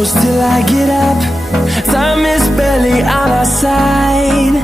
close till I get up. Time is barely on our side.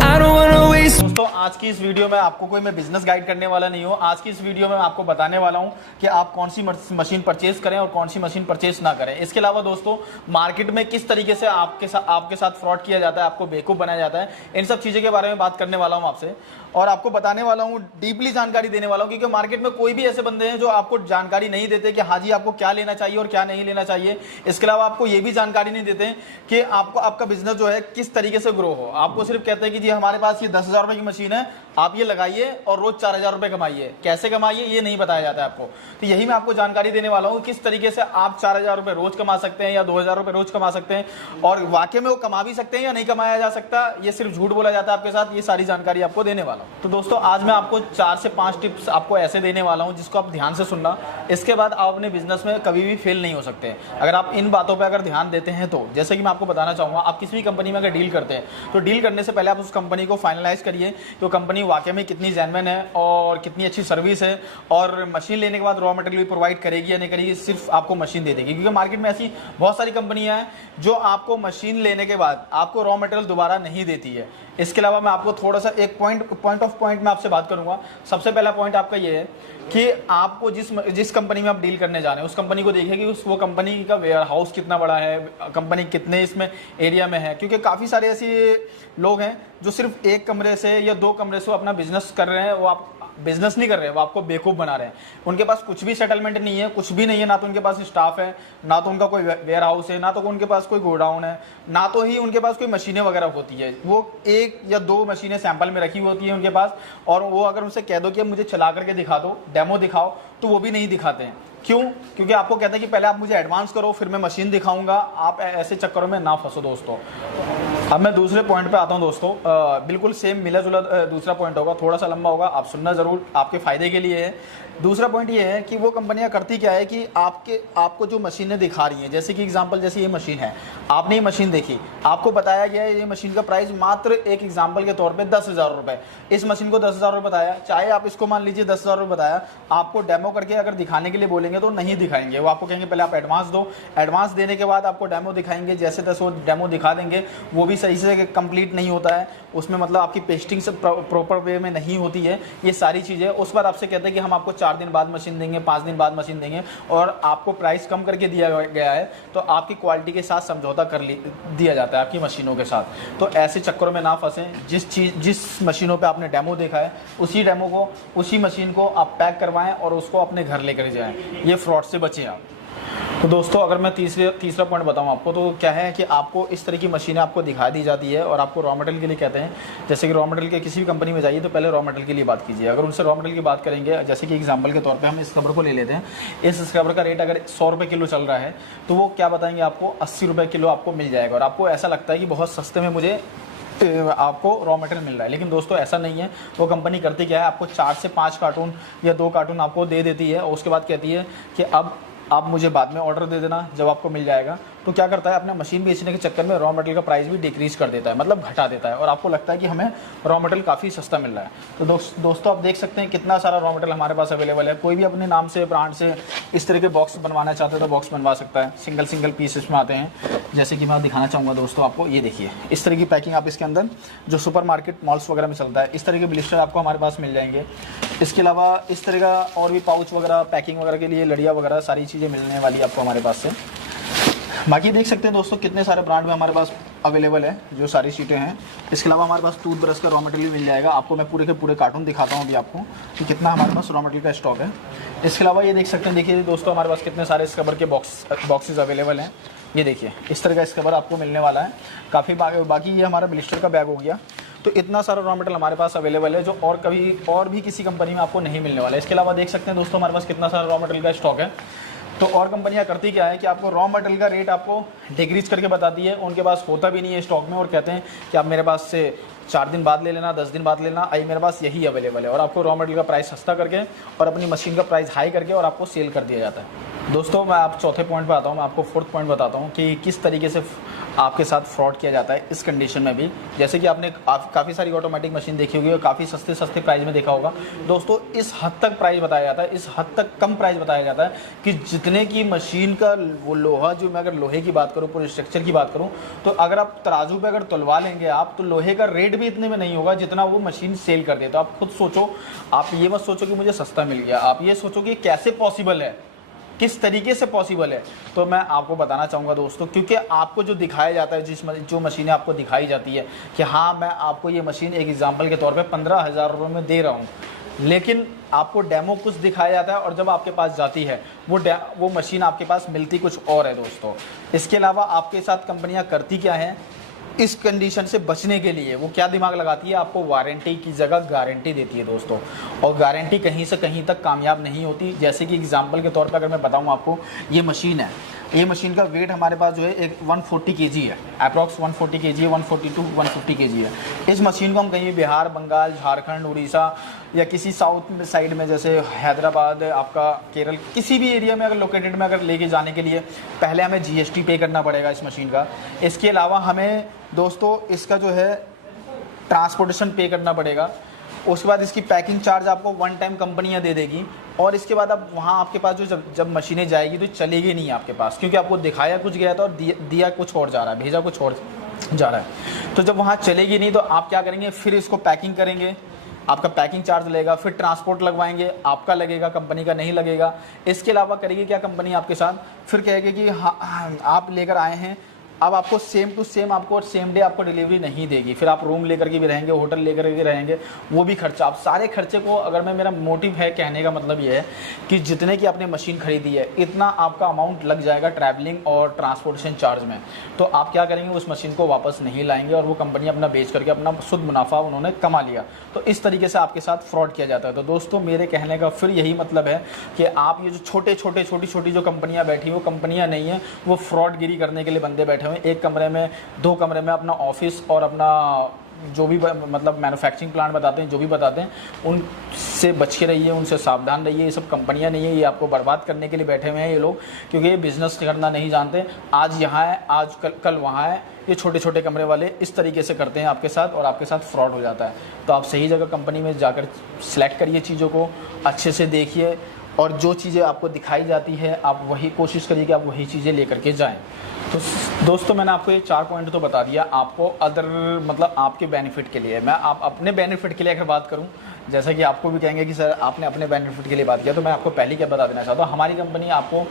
I don't wanna waste. दोस्तों आज की इस video में आपको कोई मैं बिजनेस गाइड करने वाला नहीं हूँ। आज की इस वीडियो में मैं आपको बताने वाला हूँ कि आप कौन सी मशीन परचेज करें और कौन सी मशीन परचेज ना करें। इसके अलावा दोस्तों मार्केट में किस तरीके से आपके साथ फ्रॉड किया जाता है, आपको बेवकूफ बनाया जाता है, इन सब चीज़ों के बारे में बात करने वाला हूँ आपसे और आपको बताने वाला हूँ, डीपली जानकारी देने वाला हूँ। क्योंकि मार्केट में कोई भी ऐसे बंदे हैं जो आपको जानकारी नहीं देते कि हाँ जी आपको क्या लेना चाहिए और क्या नहीं लेना चाहिए। इसके अलावा आपको ये भी जानकारी नहीं देते कि आपको आपका बिजनेस जो है किस तरीके से ग्रो हो। आपको सिर्फ कहते हैं कि जी हमारे पास ये 10,000 रुपए की मशीन है, आप ये लगाइए और रोज 4,000 रुपए कमाइए। कैसे कमाइए ये नहीं बताया जाता है आपको। तो यही मैं आपको जानकारी देने वाला हूँ किस तरीके से आप 4,000 रुपए रोज कमा सकते हैं या 2,000 रुपए रोज कमा सकते हैं, और वाकई में वो कमा भी सकते हैं या नहीं कमाया जा सकता, ये सिर्फ झूठ बोला जाता है आपके साथ। ये सारी जानकारी आपको देने वाला हूँ। तो दोस्तों आज मैं आपको 4 से 5 टिप्स आपको ऐसे देने वाला हूँ जिसको आप ध्यान से सुनना। इसके बाद आप अपने बिजनेस में कभी भी फेल नहीं हो सकते अगर आप इन बातों पर अगर ध्यान देते हैं तो। जैसे कि मैं आपको बताना चाहूँगा, आप किसी भी कंपनी में अगर डील करते हैं तो डील करने से पहले आप उस कंपनी को फाइनलाइज करिए कि वो कंपनी वाकई में कितनी जेन्युइन है और कितनी अच्छी सर्विस है, और मशीन लेने के बाद रॉ मटेरियल भी प्रोवाइड करेगी या नहीं करेगी, सिर्फ आपको मशीन दे देगी। क्योंकि मार्केट में ऐसी बहुत सारी कंपनियां हैं जो आपको मशीन लेने के बाद आपको रॉ मटेरियल दोबारा नहीं देती है। इसके अलावा मैं आपको थोड़ा सा एक पॉइंट में आपसे बात करूंगा। सबसे पहला पॉइंट आपका ये है कि आपको जिस कंपनी में आप डील करने जा रहे हैं उस कंपनी को देखिए कि वो कंपनी का वेयर हाउस कितना बड़ा है, कंपनी कितने इसमें एरिया में है। क्योंकि काफ़ी सारे ऐसे लोग हैं जो सिर्फ एक कमरे से या 2 कमरे से अपना बिजनेस कर रहे हैं। वो आप बिजनेस नहीं कर रहे हैं, वो आपको बेवकूफ़ बना रहे हैं। उनके पास कुछ भी सेटलमेंट नहीं है, कुछ भी नहीं है, ना तो उनके पास स्टाफ है, ना तो उनका कोई वेयर हाउस है, ना तो उनके पास कोई गोडाउन है, ना तो ही उनके पास कोई मशीनें वगैरह होती है। वो 1 या 2 मशीनें सैंपल में रखी होती है उनके पास, और वो अगर उनसे कह दो कि मुझे चला करके दिखा दो, डेमो दिखाओ, तो वो भी नहीं दिखाते हैं। क्यों? क्योंकि आपको कहते हैं कि पहले आप मुझे एडवांस करो फिर मैं मशीन दिखाऊंगा। आप ऐसे चक्करों में ना फंसो दोस्तों। अब मैं दूसरे पॉइंट पे आता हूं दोस्तों। बिल्कुल सेम मिला जुला दूसरा पॉइंट होगा, थोड़ा सा लंबा होगा, आप सुनना जरूर, आपके फायदे के लिए है। दूसरा पॉइंट ये है कि वो कंपनियां करती क्या है कि आपको जो मशीनें दिखा रही हैं, जैसे कि एग्जांपल जैसे ये मशीन है, आपने ये मशीन देखी, आपको बताया गया है ये मशीन का प्राइस मात्र एक एग्जांपल के तौर पे 10,000 रुपए। इस मशीन को 10,000 रुपए बताया, चाहे आप इसको मान लीजिए 10,000 रुपए बताया, आपको डेमो करके अगर दिखाने के लिए बोलेंगे तो नहीं दिखाएंगे। वो आपको कहेंगे पहले आप एडवांस दो, एडवांस देने के बाद आपको डेमो दिखाएंगे। जैसे तैसे वो डेमो दिखा देंगे, वो भी सही से कंप्लीट नहीं होता है, उसमें मतलब आपकी पेस्टिंग से प्रॉपर वे में नहीं होती है, ये सारी चीज़ें। उस बाद आपसे कहते हैं कि हम आपको 4 दिन बाद मशीन देंगे, 5 दिन बाद मशीन देंगे, और आपको प्राइस कम करके दिया गया है तो आपकी क्वालिटी के साथ समझौता कर दिया जाता है आपकी मशीनों के साथ। तो ऐसे चक्करों में ना फंसें। जिस मशीनों पे आपने डेमो देखा है उसी डेमो को, उसी मशीन को आप पैक करवाएं और उसको अपने घर लेकर जाएं। ये फ्रॉड से बचें आप। तो दोस्तों अगर मैं तीसरा पॉइंट बताऊं आपको, तो क्या है कि आपको इस तरह की मशीनें आपको दिखा दी जाती है और आपको रॉ मटेरियल के लिए कहते हैं। जैसे कि रॉ मटेरियल के किसी भी कंपनी में जाइए तो पहले रॉ मटेरियल के लिए बात कीजिए। अगर उनसे रॉ मटेरियल की बात करेंगे, जैसे कि एग्जांपल के तौर पे हम स्क्रबर को ले लेते हैं, इस स्क्रबर का रेट अगर 100 रुपये किलो चल रहा है तो वो क्या बताएंगे आपको 80 रुपये किलो आपको मिल जाएगा, और आपको ऐसा लगता है कि बहुत सस्ते में मुझे आपको रॉ मटेरियल मिल रहा है। लेकिन दोस्तों ऐसा नहीं है। वो कंपनी करती क्या है, आपको 4 से 5 कार्टून या 2 कार्टून आपको दे देती है और उसके बाद कहती है कि अब आप मुझे बाद में ऑर्डर दे देना जब आपको मिल जाएगा। तो क्या करता है, अपना मशीन बेचने के चक्कर में रॉ मटेरियल का प्राइस भी डिक्रीज कर देता है, मतलब घटा देता है, और आपको लगता है कि हमें रॉ मटेरियल काफ़ी सस्ता मिल रहा है। तो दोस्तों आप देख सकते हैं कितना सारा रॉ मटेरियल हमारे पास अवेलेबल है। कोई भी अपने नाम से, ब्रांड से इस तरह के बॉक्स बनवाना चाहते हैं तो बॉक्स बनवा सकता है। सिंगल पीसेस में आते हैं, जैसे कि मैं दिखाना चाहूँगा दोस्तों आपको। ये देखिए इस तरह की पैकिंग आप इसके अंदर जो सुपर मार्केट मॉल्स वगैरह में चलता है, इस तरह के ब्लिस्टर आपको हमारे पास मिल जाएंगे। इसके अलावा इस तरह का और भी पाउच वगैरह, पैकिंग वगैरह के लिए लड़िया वगैरह सारी चीज़ें मिलने वाली आपको हमारे पास से। बाकी देख सकते हैं दोस्तों कितने सारे ब्रांड में हमारे पास अवेलेबल है जो सारी सीटें हैं। इसके अलावा हमारे पास टूथब्रश का रॉ मटेरियल मिल जाएगा। आपको मैं पूरे के पूरे कार्टून दिखाता हूँ अभी आपको कि कितना हमारे पास रॉ मटेरियल का स्टॉक है। इसके अलावा ये देख सकते हैं, देखिए दोस्तों हमारे पास कितने सारे स्क्रबर के बॉक्सेस अवेलेबल हैं। ये देखिए इस तरह का स्क्रबर आपको मिलने वाला है काफ़ी। बाकी ये हमारा ब्लिस्टर का बैग हो गया। तो इतना सारा रॉ मटेरियल हमारे पास अवेलेबल है जो और भी किसी कंपनी में आपको नहीं मिलने वाला है। इसके अलावा देख सकते हैं दोस्तों हमारे पास कितना सारा रॉ मटेरियल का स्टॉक है। तो और कंपनियां करती क्या है कि आपको रॉ मटेरियल का रेट आपको डिक्रीज करके बताती है, उनके पास होता भी नहीं है स्टॉक में, और कहते हैं कि आप मेरे पास से 4 दिन बाद ले लेना, 10 दिन बाद लेना, आई मेरे पास यही अवेलेबल है, और आपको रॉ मटेरियल का प्राइस सस्ता करके और अपनी मशीन का प्राइस हाई करके और आपको सेल कर दिया जाता है। दोस्तों मैं आप चौथे पॉइंट पर आता हूँ। मैं आपको 4th पॉइंट बताता हूँ कि किस तरीके से आपके साथ फ्रॉड किया जाता है इस कंडीशन में भी। जैसे कि आपने काफ़ी सारी ऑटोमेटिक मशीन देखी होगी और काफ़ी सस्ते प्राइस में देखा होगा दोस्तों। इस हद तक प्राइस बताया जाता है, इस हद तक कम प्राइस बताया जाता है कि जितने की मशीन का वो लोहा, जो मैं अगर लोहे की बात करूँ, पूरे स्ट्रक्चर की बात करूँ, तो अगर आप तराजू पे अगर तुलवा लेंगे आप, तो लोहे का रेट भी इतने में नहीं होगा जितना वो मशीन सेल कर दे। तो आप खुद सोचो, आप ये मत सोचो कि मुझे सस्ता मिल गया, आप ये सोचो कि कैसे पॉसिबल है, किस तरीके से पॉसिबल है। तो मैं आपको बताना चाहूँगा दोस्तों, क्योंकि आपको जो दिखाया जाता है, जो मशीनें आपको दिखाई जाती है कि हाँ मैं आपको ये मशीन एक एग्जांपल के तौर पे 15,000 रुपये में दे रहा हूँ, लेकिन आपको डेमो कुछ दिखाया जाता है और जब आपके पास जाती है वो मशीन आपके पास मिलती कुछ और है दोस्तों। इसके अलावा आपके साथ कंपनियाँ करती क्या हैं, इस कंडीशन से बचने के लिए वो क्या दिमाग लगाती है, आपको वारंटी की जगह गारंटी देती है दोस्तों। और गारंटी कहीं से कहीं तक कामयाब नहीं होती। जैसे कि एग्जांपल के तौर पे अगर मैं बताऊं आपको, ये मशीन है, ये मशीन का वेट हमारे पास जो है एक 140 kg है, अप्रॉक्स 140 kg है, 140 to 150 kg है। इस मशीन को हम कहीं बिहार, बंगाल, झारखंड, उड़ीसा या किसी साउथ साइड में जैसे हैदराबाद, आपका केरल, किसी भी एरिया में अगर लोकेटेड में अगर लेके जाने के लिए पहले हमें GST पे करना पड़ेगा इस मशीन का। इसके अलावा हमें दोस्तों इसका जो है ट्रांसपोर्टेशन पे करना पड़ेगा। उसके बाद इसकी पैकिंग चार्ज आपको वन टाइम कंपनियां दे देगी। और इसके बाद अब वहाँ आपके पास जो जब मशीनें जाएगी तो चलेगी नहीं आपके पास, क्योंकि आपको दिखाया कुछ गया था और दिया कुछ और जा रहा है, भेजा कुछ और जा रहा है। तो जब वहाँ चलेगी नहीं तो आप क्या करेंगे, फिर इसको पैकिंग करेंगे, आपका पैकिंग चार्ज लगेगा, फिर ट्रांसपोर्ट लगवाएंगे, आपका लगेगा, कंपनी का नहीं लगेगा। इसके अलावा करेगी क्या कंपनी आपके साथ, फिर कहेगी कि हाँ आप लेकर आए हैं, अब आपको सेम टू सेम आपको सेम डे आपको डिलीवरी नहीं देगी। फिर आप रूम लेकर के भी रहेंगे, होटल लेकर के रहेंगे, वो भी खर्चा। आप सारे खर्चे को, अगर मेरा मोटिव है कहने का मतलब ये है कि जितने की आपने मशीन खरीदी है इतना आपका अमाउंट लग जाएगा ट्रैवलिंग और ट्रांसपोर्टेशन चार्ज में। तो आप क्या करेंगे, उस मशीन को वापस नहीं लाएंगे और वो कंपनी अपना बेच करके अपना शुद्ध मुनाफा उन्होंने कमा लिया। तो इस तरीके से आपके साथ फ्रॉड किया जाता है। तो दोस्तों मेरे कहने का फिर यही मतलब है कि आप ये जो छोटी जो कंपनियाँ बैठी, वो कंपनियाँ नहीं है, वो फ्रॉडगिरी करने के लिए बंदे बैठे हुए हैं। एक कमरे में, 2 कमरे में अपना ऑफिस और अपना जो भी मतलब मैन्युफैक्चरिंग प्लांट बताते हैं, जो भी बताते हैं, उनसे बच के रहिए, उनसे सावधान रहिए। ये सब कंपनियां नहीं है, ये आपको बर्बाद करने के लिए बैठे हुए हैं ये लोग, क्योंकि ये बिज़नेस करना नहीं जानते। आज यहाँ है, आज कल वहाँ है। ये छोटे कमरे वाले इस तरीके से करते हैं आपके साथ और आपके साथ फ्रॉड हो जाता है। तो आप सही जगह कंपनी में जाकर सिलेक्ट करिए, चीज़ों को अच्छे से देखिए और जो चीज़ें आपको दिखाई जाती है आप वही कोशिश करिए कि आप वही चीज़ें लेकर के जाएं। तो दोस्तों मैंने आपको ये 4 पॉइंट तो बता दिया, आपको अदर मतलब आपके बेनिफिट के लिए। मैं आप अपने बेनिफिट के लिए अगर बात करूं, जैसा कि आपको भी कहेंगे कि सर आपने अपने बेनिफिट के लिए बात किया, तो मैं आपको पहले क्या बता देना चाहता हूँ। हमारी कंपनी आपको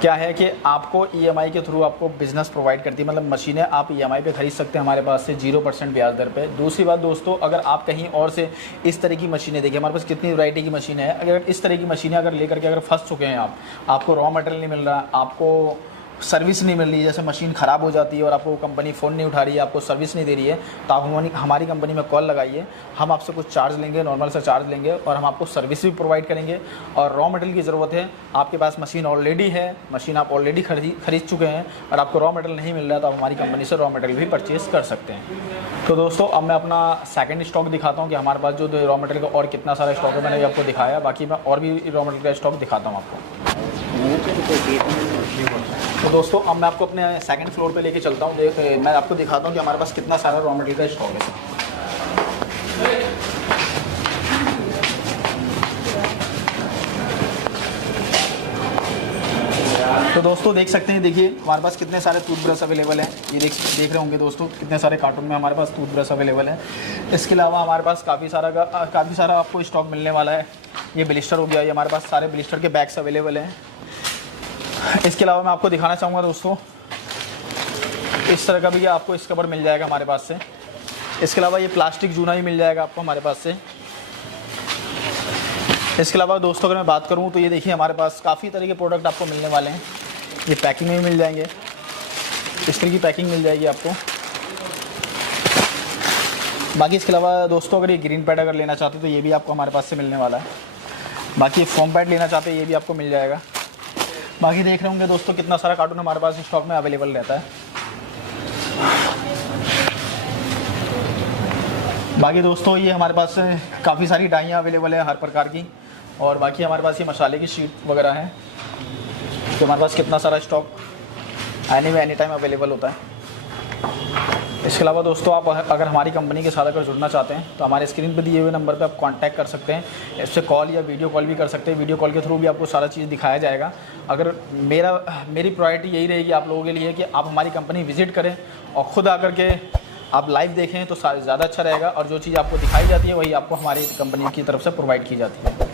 क्या है कि आपको EMI के थ्रू आपको बिज़नेस प्रोवाइड करती है, मतलब मशीनें आप EMI पे खरीद सकते हैं हमारे पास से 0% ब्याज दर पे। दूसरी बात दोस्तों, अगर आप कहीं और से इस तरह की मशीनें देखिए, हमारे पास कितनी वैरायटी की मशीनें हैं, अगर इस तरह की मशीनें अगर लेकर के अगर फंस चुके हैं आपको रॉ मटेरियल नहीं मिल रहा, आपको सर्विस नहीं मिल रही है, जैसे मशीन ख़राब हो जाती है और आपको कंपनी फ़ोन नहीं उठा रही है, आपको सर्विस नहीं दे रही है, तो आप हमारी कंपनी में कॉल लगाइए। हम आपसे कुछ चार्ज लेंगे, नॉर्मल सा चार्ज लेंगे और हम आपको सर्विस भी प्रोवाइड करेंगे। और रॉ मटेरियल की ज़रूरत है, आपके पास मशीन ऑलरेडी है, मशीन आप ऑलरेडी खरीद चुके हैं और आपको रॉ मटेरियल नहीं मिल रहा, तो आप हमारी कंपनी से रॉ मटेरियल भी परचेज़ कर सकते हैं। तो दोस्तों अब मैं अपना सेकंड स्टॉक दिखाता हूँ कि हमारे पास जो रॉ मटेरियल का और कितना सारा स्टॉक है, मैंने आपको दिखाया। बाकी मैं और भी रॉ मटेरियल का स्टॉक दिखाता हूँ आपको। तो दोस्तों अब मैं आपको अपने सेकंड फ्लोर पे लेके चलता हूँ। मैं आपको दिखाता हूँ कि हमारे पास कितना सारा रॉ मटेरियल का स्टॉक है। तो दोस्तों देख सकते हैं, देखिए हमारे पास कितने सारे टूथब्रश अवेलेबल हैं। ये देख रहे होंगे दोस्तों, कितने सारे कार्टून में हमारे पास टूथब्रश अवेलेबल है। इसके अलावा हमारे पास काफ़ी सारा आपको स्टॉक मिलने वाला है। ये ब्लिस्टर हो गया, ये हमारे पास सारे ब्लिस्टर के बैग्स अवेलेबल हैं। इसके अलावा मैं आपको दिखाना चाहूँगा दोस्तों, इस तरह का भी आपको इस कवर मिल जाएगा हमारे पास से। इसके अलावा ये प्लास्टिक जूना भी मिल जाएगा आपको हमारे पास से। इसके अलावा दोस्तों अगर मैं बात करूँ तो ये देखिए हमारे पास काफ़ी तरह के प्रोडक्ट आपको मिलने वाले हैं। ये पैकिंग में भी मिल जाएंगे, इस तरह की पैकिंग मिल जाएगी आपको। बाकी इसके अलावा दोस्तों अगर ये ग्रीन पैड अगर लेना चाहते हो तो ये भी आपको हमारे पास से मिलने वाला है। बाकी फोम पैड लेना चाहते हैं ये भी आपको मिल जाएगा। बाकी देख रहे होंगे दोस्तों कितना सारा कार्टून हमारे पास स्टॉक में अवेलेबल रहता है। बाकी दोस्तों ये हमारे पास काफ़ी सारी डाइयाँ अवेलेबल है हर प्रकार की। और बाकी हमारे पास ये मसाले की शीट वगैरह है, तो हमारे पास कितना सारा स्टॉक एनी टाइम अवेलेबल होता है। इसके अलावा दोस्तों आप अगर हमारी कंपनी के साथ अगर जुड़ना चाहते हैं तो हमारे स्क्रीन पर दिए हुए नंबर पे आप कांटेक्ट कर सकते हैं। इससे कॉल या वीडियो कॉल भी कर सकते हैं। वीडियो कॉल के थ्रू भी आपको सारा चीज़ दिखाया जाएगा। अगर मेरी प्रायोरिटी यही रहेगी आप लोगों के लिए कि आप हमारी कंपनी विजिट करें और ख़ुद आकर के आप लाइव देखें तो ज़्यादा अच्छा रहेगा। और जो चीज़ आपको दिखाई जाती है वही आपको हमारी कंपनी की तरफ से प्रोवाइड की जाती है।